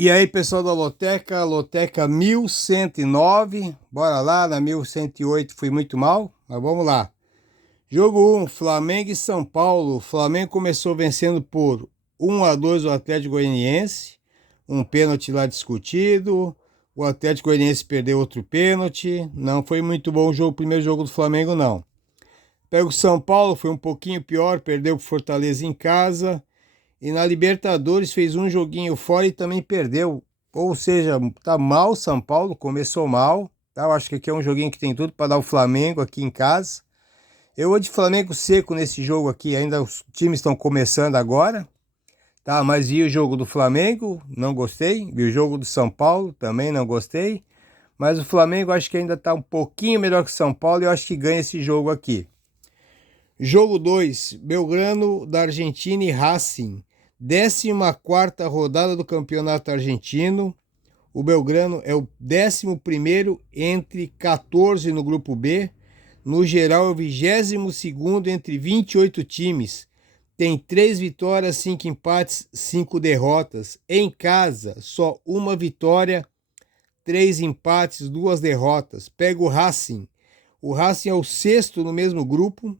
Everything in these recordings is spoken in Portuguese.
E aí, pessoal da Loteca, Loteca 1109, bora lá, na 1108 fui muito mal, mas vamos lá. Jogo 1, Flamengo e São Paulo. O Flamengo começou vencendo por 1-2 o Atlético Goianiense, um pênalti lá discutido, o Atlético Goianiense perdeu outro pênalti, não foi muito bom o primeiro jogo do Flamengo não. Pega o São Paulo, foi um pouquinho pior, perdeu pro Fortaleza em casa. E na Libertadores fez um joguinho fora e também perdeu. Ou seja, tá mal São Paulo, começou mal. Tá? Eu acho que aqui é um joguinho que tem tudo para dar o Flamengo aqui em casa. Eu vou de Flamengo seco nesse jogo aqui. Ainda os times estão começando agora. Tá? Mas vi o jogo do Flamengo, não gostei. Vi o jogo do São Paulo, também não gostei. Mas o Flamengo acho que ainda tá um pouquinho melhor que o São Paulo e eu acho que ganha esse jogo aqui. Jogo 2, Belgrano da Argentina e Racing. 14ª rodada do Campeonato Argentino. O Belgrano é o 11º entre 14 no grupo B. No geral é o 22º entre 28 times. Tem 3 vitórias, 5 empates, 5 derrotas. Em casa, só uma vitória, 3 empates, 2 derrotas. Pega o Racing. O Racing é o 6º no mesmo grupo.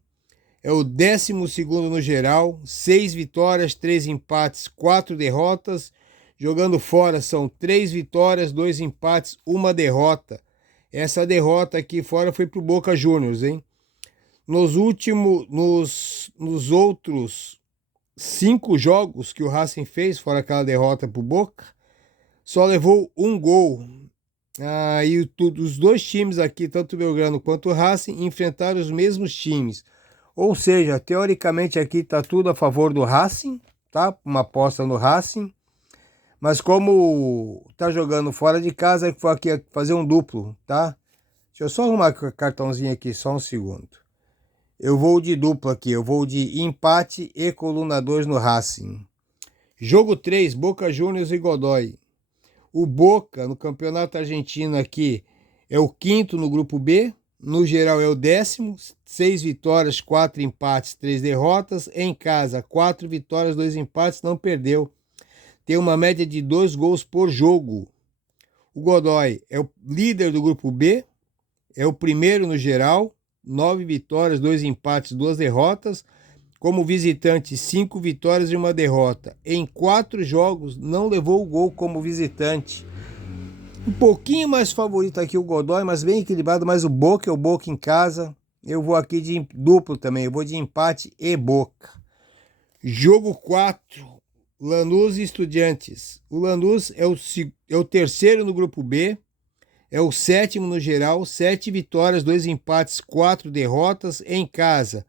É o 12º no geral, 6 vitórias, 3 empates, 4 derrotas. Jogando fora são 3 vitórias, 2 empates, 1 derrota. Essa derrota aqui fora foi pro Boca Juniors, hein? Nos outros 5 jogos que o Racing fez, fora aquela derrota pro Boca, só levou um gol. E os dois times aqui, tanto o Belgrano quanto o Racing, enfrentaram os mesmos times. Ou seja, teoricamente aqui está tudo a favor do Racing, tá? Uma aposta no Racing. Mas como tá jogando fora de casa, vou aqui fazer um duplo, tá? Deixa eu só arrumar o cartãozinho aqui, só um segundo. Eu vou de duplo aqui, eu vou de empate e coluna 2 no Racing. Jogo 3, Boca Juniors e Godoy. O Boca, no Campeonato Argentino aqui, é o 5º no grupo B. No geral é o 10º, 6 vitórias, 4 empates, 3 derrotas. Em casa, 4 vitórias, 2 empates, não perdeu. Tem uma média de 2 gols por jogo. O Godoy é o líder do grupo B, é o primeiro no geral, 9 vitórias, 2 empates, 2 derrotas. Como visitante, 5 vitórias e 1 derrota. Em 4 jogos, não levou o gol como visitante. Um pouquinho mais favorito aqui o Godoy, mas bem equilibrado, mas o Boca é o Boca em casa. Eu vou aqui de duplo também, eu vou de empate e Boca. Jogo 4, Lanús e Estudiantes. O Lanús é o 3º no grupo B, é o 7º no geral, 7 vitórias, 2 empates, 4 derrotas. Em casa,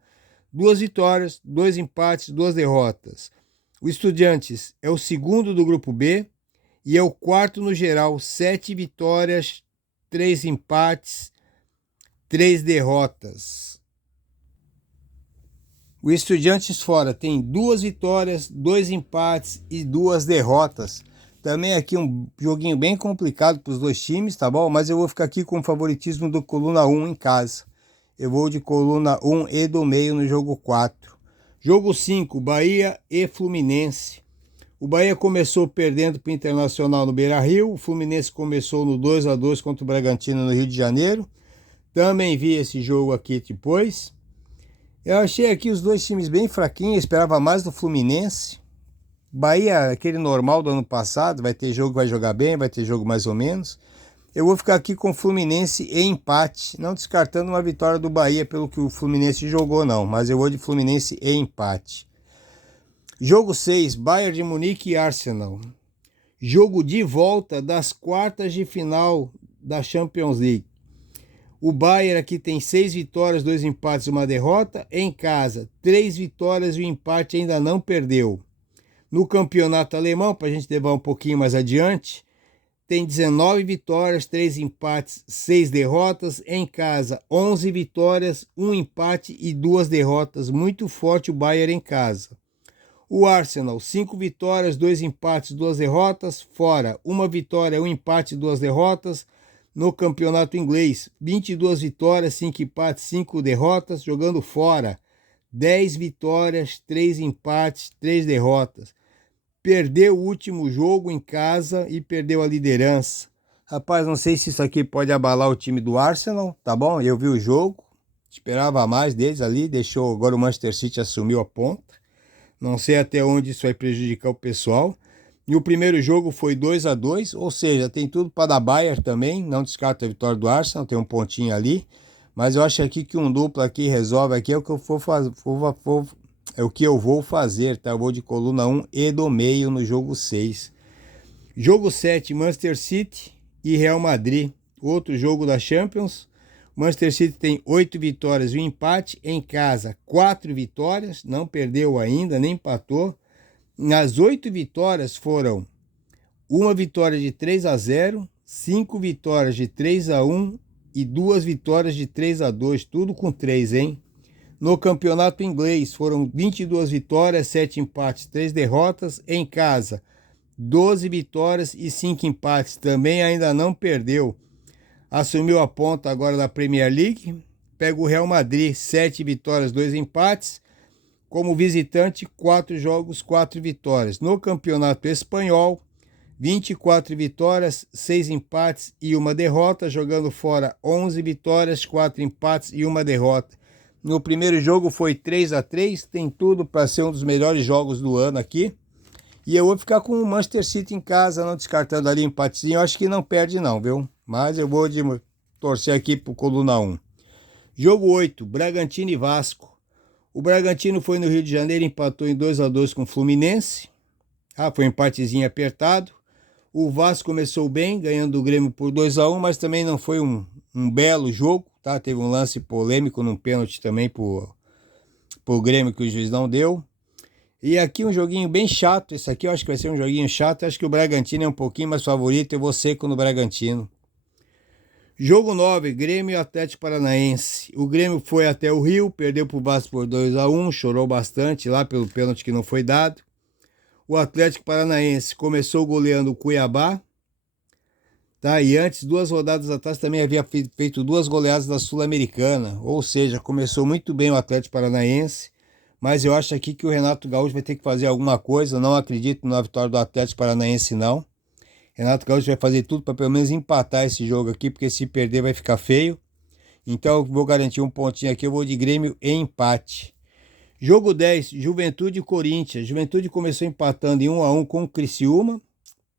2 vitórias, 2 empates, 2 derrotas. O Estudiantes é o 2º do grupo B, e é o 4º no geral, 7 vitórias, 3 empates, 3 derrotas. O Estudiantes fora tem 2 vitórias, 2 empates e 2 derrotas. Também aqui um joguinho bem complicado para os dois times, tá bom? Mas eu vou ficar aqui com o favoritismo do coluna 1 em casa. Eu vou de coluna 1 e do meio no jogo 4. Jogo 5, Bahia e Fluminense. O Bahia começou perdendo para o Internacional no Beira-Rio. O Fluminense começou no 2-2 contra o Bragantino no Rio de Janeiro. Também vi esse jogo aqui depois. Eu achei aqui os dois times bem fraquinhos. Esperava mais do Fluminense. Bahia, aquele normal do ano passado. Vai ter jogo que vai jogar bem, vai ter jogo mais ou menos. Eu vou ficar aqui com o Fluminense e empate. Não descartando uma vitória do Bahia pelo que o Fluminense jogou, não. Mas eu vou de Fluminense e empate. Jogo 6, Bayern de Munique e Arsenal. Jogo de volta das quartas de final da Champions League. O Bayern aqui tem 6 vitórias, 2 empates e 1 derrota. Em casa, 3 vitórias e um empate, ainda não perdeu. No campeonato alemão, para a gente levar um pouquinho mais adiante, tem 19 vitórias, 3 empates, 6 derrotas. Em casa, 11 vitórias, 1 empate e 2 derrotas. Muito forte o Bayern em casa. O Arsenal, 5 vitórias, 2 empates, 2 derrotas. Fora, 1 vitória, 1 empate e 2 derrotas. No campeonato inglês, 22 vitórias, 5 empates, 5 derrotas. Jogando fora, 10 vitórias, 3 empates, 3 derrotas. perdeu o último jogo em casa e perdeu a liderança. Rapaz, não sei se isso aqui pode abalar o time do Arsenal, tá bom? Eu vi o jogo, esperava mais deles ali, deixou, agora o Manchester City assumiu a ponta. Não sei até onde isso vai prejudicar o pessoal. E o primeiro jogo foi 2-2, ou seja, tem tudo para dar Bayern também, não descarta a vitória do Arsenal, tem um pontinho ali. Mas eu acho aqui que um duplo aqui resolve aqui, é o que eu é o que eu vou fazer, tá? Eu vou de coluna 1 e do meio no jogo 6. Jogo 7, Manchester City e Real Madrid. Outro jogo da Champions. Manchester City tem 8 vitórias e um empate. Em casa, 4 vitórias. Não perdeu ainda, nem empatou. Nas 8 vitórias foram uma vitória de 3-0, 5 vitórias de 3-1 e 2 vitórias de 3-2. Tudo com 3, hein? No campeonato inglês foram 22 vitórias, 7 empates, 3 derrotas. Em casa, 12 vitórias e 5 empates. Também ainda não perdeu. Assumiu a ponta agora da Premier League. Pega o Real Madrid, 7 vitórias, 2 empates. Como visitante, 4 jogos, 4 vitórias. No campeonato espanhol, 24 vitórias, 6 empates e 1 derrota. Jogando fora, 11 vitórias, 4 empates e 1 derrota. No primeiro jogo foi 3-3, tem tudo para ser um dos melhores jogos do ano aqui. E eu vou ficar com o Manchester City em casa, não descartando ali empatezinho. Eu acho que não perde não, viu? Mas eu vou torcer aqui pro coluna 1. Jogo 8, Bragantino e Vasco. O Bragantino foi no Rio de Janeiro, empatou em 2-2 com o Fluminense. Foi um empatezinho apertado. O Vasco começou bem, ganhando o Grêmio por 2-1, mas também não foi um belo jogo, tá? Teve um lance polêmico num pênalti também pro Grêmio que o juiz não deu. E aqui um joguinho bem chato, esse aqui eu acho que vai ser um joguinho chato, eu acho que o Bragantino é um pouquinho mais favorito, eu vou seco no Bragantino. Jogo 9, Grêmio e Atlético Paranaense. O Grêmio foi até o Rio, perdeu pro Vasco por 2-1, chorou bastante lá pelo pênalti que não foi dado. O Atlético Paranaense começou goleando o Cuiabá, tá? E antes, 2 rodadas atrás, também havia feito 2 goleadas da Sul-Americana, ou seja, começou muito bem o Atlético Paranaense, mas eu acho aqui que o Renato Gaúcho vai ter que fazer alguma coisa, não acredito na vitória do Atlético Paranaense não. Renato Gaúcho vai fazer tudo para pelo menos empatar esse jogo aqui, porque se perder vai ficar feio. Então eu vou garantir um pontinho aqui, eu vou de Grêmio em empate. Jogo 10, Juventude e Corinthians. Juventude começou empatando em 1-1 com o Criciúma.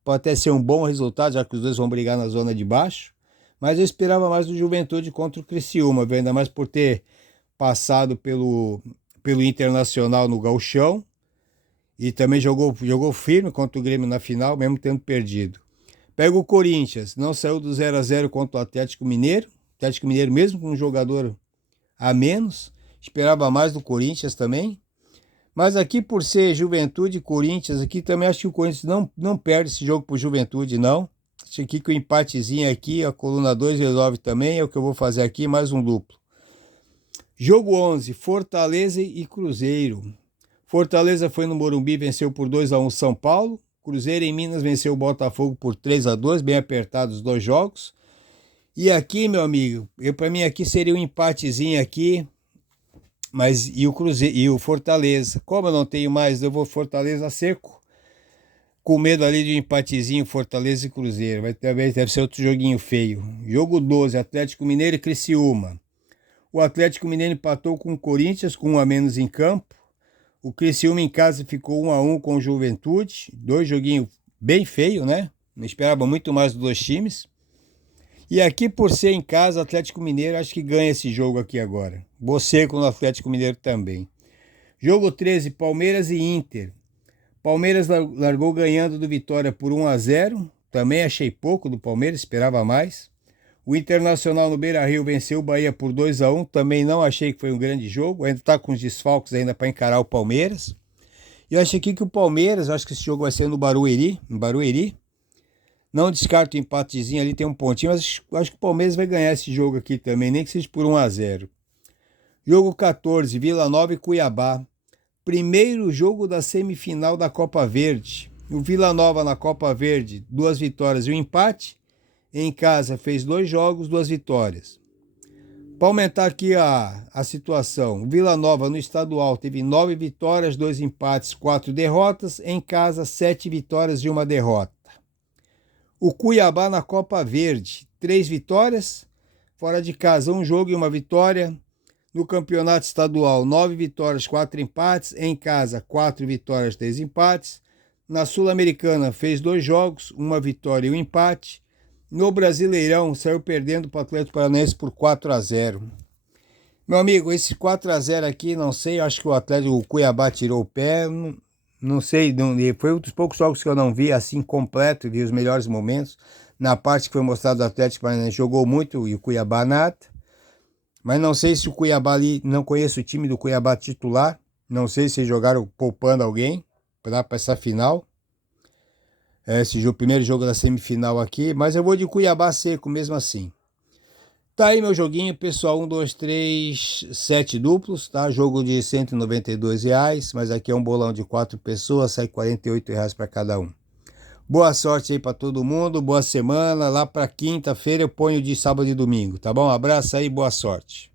Pode até ser um bom resultado, já que os dois vão brigar na zona de baixo. Mas eu esperava mais do Juventude contra o Criciúma, viu? Ainda mais por ter passado pelo Internacional no Gauchão. E também jogou firme contra o Grêmio na final, mesmo tendo perdido. Pega o Corinthians, não saiu do 0-0 contra o Atlético Mineiro. Atlético Mineiro mesmo com um jogador a menos. Esperava mais do Corinthians também. Mas aqui por ser Juventude e Corinthians, aqui também acho que o Corinthians não perde esse jogo por Juventude, não. Acho aqui que o empatezinho aqui, a coluna 2 resolve também, é o que eu vou fazer aqui, mais um duplo. Jogo 11, Fortaleza e Cruzeiro. Fortaleza foi no Morumbi, venceu por 2-1 São Paulo. Cruzeiro em Minas venceu o Botafogo por 3-2, bem apertados os 2 jogos. E aqui, meu amigo, para mim aqui seria um empatezinho aqui, mas e o Cruzeiro e o Fortaleza. Como eu não tenho mais, eu vou Fortaleza seco. Com medo ali de um empatezinho Fortaleza e Cruzeiro. Deve ser outro joguinho feio. Jogo 12, Atlético Mineiro e Criciúma. O Atlético Mineiro empatou com o Corinthians, com 1 a menos em campo. O Criciúma em casa ficou 1-1 com o Juventude. 2 joguinhos bem feios, né? Não esperava muito mais dos 2 times. E aqui, por ser em casa, o Atlético Mineiro acho que ganha esse jogo aqui agora. Vou seco no Atlético Mineiro também. Jogo 13, Palmeiras e Inter. Palmeiras largou ganhando do Vitória por 1-0. Também achei pouco do Palmeiras, esperava mais. O Internacional no Beira-Rio venceu o Bahia por 2-1. Também não achei que foi um grande jogo. Ainda está com os desfalques ainda para encarar o Palmeiras. E eu acho aqui que o Palmeiras, acho que esse jogo vai ser no Barueri. Não descarto o empatezinho ali, tem um pontinho, mas acho que o Palmeiras vai ganhar esse jogo aqui também, nem que seja por 1-0. Jogo 14, Vila Nova e Cuiabá. Primeiro jogo da semifinal da Copa Verde. O Vila Nova na Copa Verde, 2 vitórias e um empate. Em casa fez 2 jogos, 2 vitórias. Para aumentar aqui a situação, o Vila Nova no estadual teve 9 vitórias, 2 empates, 4 derrotas. Em casa, 7 vitórias e 1 derrota. O Cuiabá na Copa Verde, 3 vitórias. Fora de casa, 1 jogo e 1 vitória. No campeonato estadual, 9 vitórias, 4 empates. Em casa, 4 vitórias, 3 empates. Na Sul-Americana, fez 2 jogos, 1 vitória e 1 empate. No Brasileirão, saiu perdendo para o Atlético Paranaense por 4-0. Meu amigo, esse 4-0 aqui, não sei, acho que o Cuiabá tirou o pé, não sei, foi um dos poucos jogos que eu não vi assim completo, vi os melhores momentos. Na parte que foi mostrado, o Atlético Paranaense jogou muito e o Cuiabá nada. Mas não sei se o Cuiabá ali, não conheço o time do Cuiabá titular, não sei se jogaram poupando alguém para essa final. Esse jogo, primeiro jogo da semifinal aqui, mas eu vou de Cuiabá seco mesmo assim. Tá aí meu joguinho, pessoal, 1, 2, 3, 7 duplos, tá? Jogo de R$192, mas aqui é um bolão de 4 pessoas, sai R$48 para cada um. Boa sorte aí para todo mundo, boa semana, lá para quinta-feira eu ponho de sábado e domingo, tá bom? Abraço aí, boa sorte.